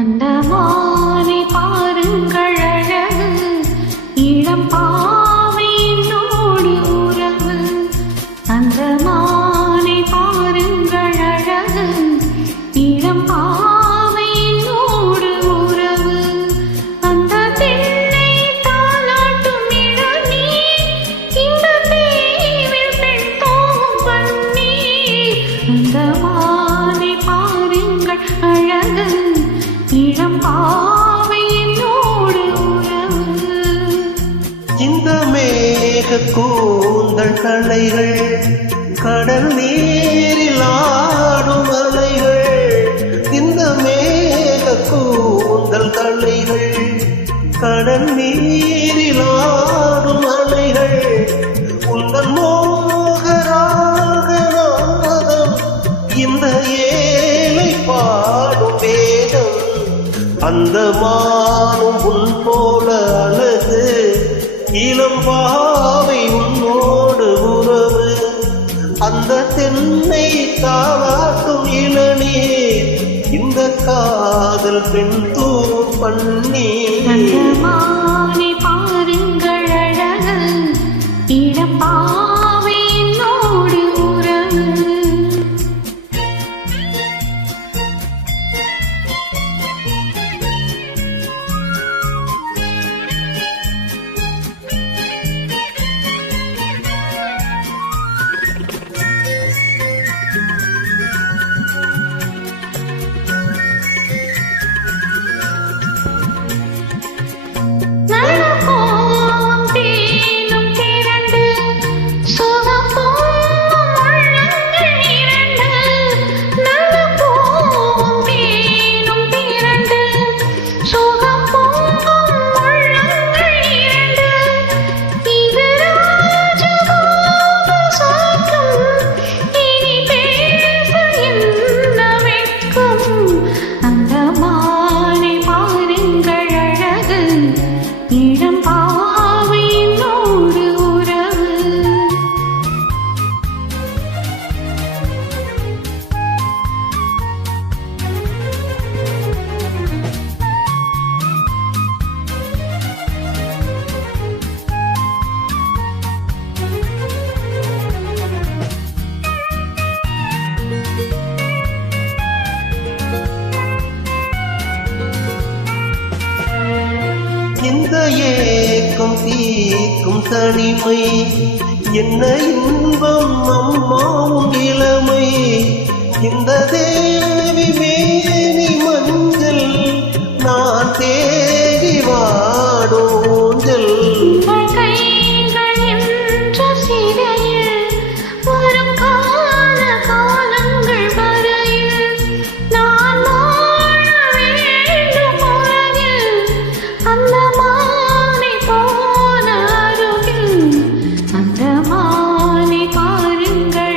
அந்த மாலை பாருங்கள் அழகு, இளம் பாவையினோடு உறவு. அந்த மாலை பாருங்கள் அழகு, இளம் பாவையினோடு உறவு. அந்த பெண்ணை தாலாட்டும் இளநீர், இந்த தீவில் பெண் தோவும் பன்னீர். அந்த மாலை பாருங்கள் அழகு, இளம் பாவையினோடு உறவு. இந்த மேக கூந்தல் கலைகள், கடல் நீரில் ஆடும் அலைகள். இந்த மேக கூந்தல் கலைகள், கடல் நீரில் ஆடும் அலைகள். உந்தன் மோகராக நாதம், இந்த ஏழை பாடும் வேதம். அந்த மானும் உன் போல அழகு, இளம் பாவை உன்னோடு உறவு. அந்த தென்னை தாளாட்டும் இளநீர், இந்த காதல் பெண் தூவும் பன்னீர். அந்த மாலை பாருங்கள் அழகு, இளம் பாவையினோடு உறவு. இளம் பாவையினோடு உறவு. இந்த ஏக்கம் தீக்கும் தனிமை, என்ன இன்பம் அம்மாவும் இளமை. இந்த தேவி மேனி மஞ்சள், நான் தேடி வாடோஞ்சல். அந்த மாலை பாருங்கள்